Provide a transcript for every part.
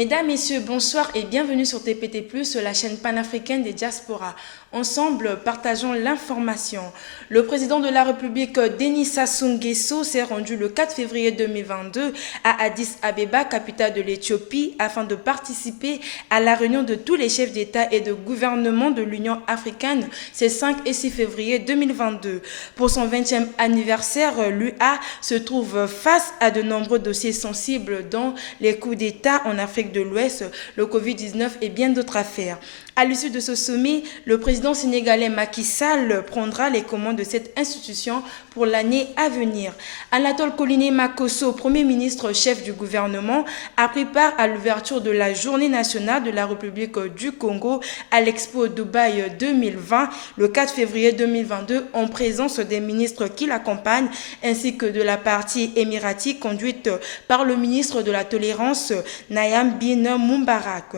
Mesdames, Messieurs, bonsoir et bienvenue sur TPT+, la chaîne panafricaine des diasporas. Ensemble, partageons l'information. Le président de la République, Denis Sassou Nguesso, s'est rendu le 4 février 2022 à Addis Abeba, capitale de l'Éthiopie, afin de participer à la réunion de tous les chefs d'État et de gouvernement de l'Union africaine, ces 5 et 6 février 2022. Pour son 20e anniversaire, l'UA se trouve face à de nombreux dossiers sensibles, dont les coups d'État en Afrique de l'Ouest, le Covid-19 et bien d'autres affaires. À l'issue de ce sommet, le président sénégalais Macky Sall prendra les commandes de cette institution pour l'année à venir. Anatole Koliné Makosso, Premier ministre chef du gouvernement, a pris part à l'ouverture de la Journée nationale de la République du Congo à l'Expo Dubaï 2020 le 4 février 2022 en présence des ministres qui l'accompagnent ainsi que de la partie émiratie conduite par le ministre de la Tolérance Nayam Bin Moubarak.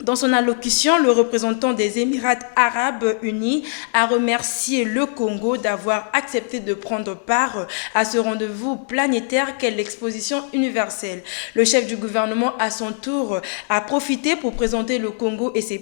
Dans son allocution, le représentant des Émirats arabes unis a remercié le Congo d'avoir accepté de prendre part à ce rendez-vous planétaire qu'est l'exposition universelle. Le chef du gouvernement, à son tour, a profité pour présenter le Congo et ses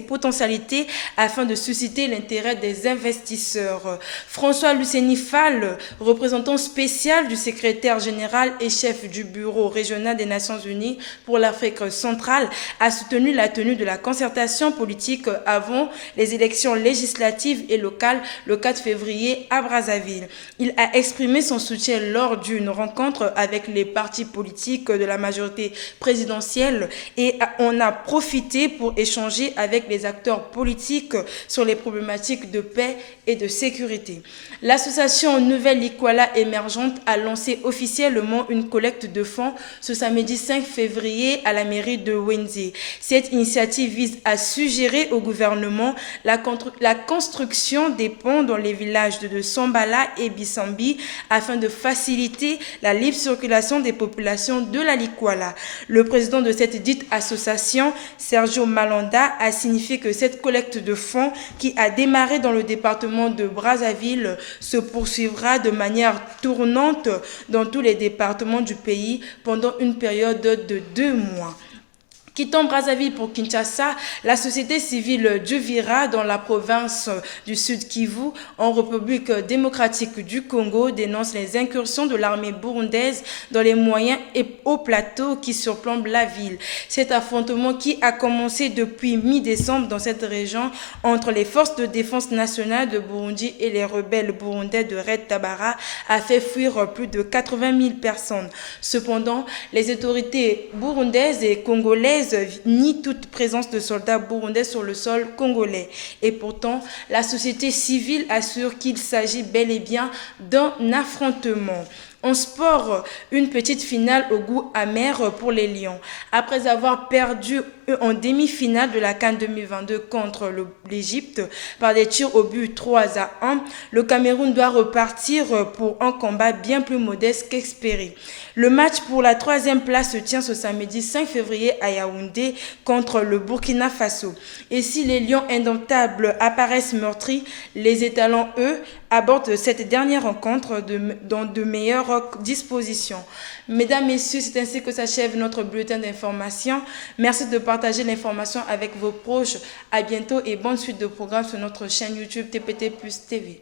potentialités afin de susciter l'intérêt des investisseurs. François Luceni Fall, représentant spécial du secrétaire général et chef du bureau régional des Nations Unies pour l'Afrique centrale, a soutenu la tenue de la concertation politique avant les élections législatives et locales le 4 février à Brazzaville. Il a exprimé son soutien lors d'une rencontre avec les partis politiques de la majorité présidentielle et on a profité pour échanger avec les acteurs politiques sur les problématiques de paix et de sécurité. L'association Nouvelle Likwala Émergente a lancé officiellement une collecte de fonds ce samedi 5 février à la mairie de Wenze. Cette initiative vise à suggérer au gouvernement la construction des ponts dans les villages de Sambala et Bissambi afin de faciliter la libre circulation des populations de la Likwala. Le président de cette dite association, Sergio Malanda, a signifié que cette collecte de fonds qui a démarré dans le département de Brazzaville se poursuivra de manière tournante dans tous les départements du pays pendant une période de 2 mois. Quittant Brazzaville pour Kinshasa, la société civile d'Uvira dans la province du Sud Kivu, en République démocratique du Congo, dénonce les incursions de l'armée burundaise dans les moyens et hauts plateaux qui surplombent la ville. Cet affrontement qui a commencé depuis mi-décembre dans cette région entre les forces de défense nationale de Burundi et les rebelles burundais de Red Tabara a fait fuir plus de 80 000 personnes. Cependant, les autorités burundaises et congolaises ni toute présence de soldats burundais sur le sol congolais. Et pourtant, la société civile assure qu'il s'agit bel et bien d'un affrontement. En sport, une petite finale au goût amer pour les Lions. Après avoir perdu en demi-finale de la CAN 2022 contre l'Égypte par des tirs au but 3-1, le Cameroun doit repartir pour un combat bien plus modeste qu'espéré. Le match pour la 3e place se tient ce samedi 5 février à Yaoundé contre le Burkina Faso. Et si les Lions indomptables apparaissent meurtris, les étalons, eux, abordent cette dernière rencontre dans de meilleures dispositions. Mesdames, Messieurs, c'est ainsi que s'achève notre bulletin d'information. Merci de partager l'information avec vos proches. À bientôt et bonne suite de programmes sur notre chaîne YouTube TPT+ TV.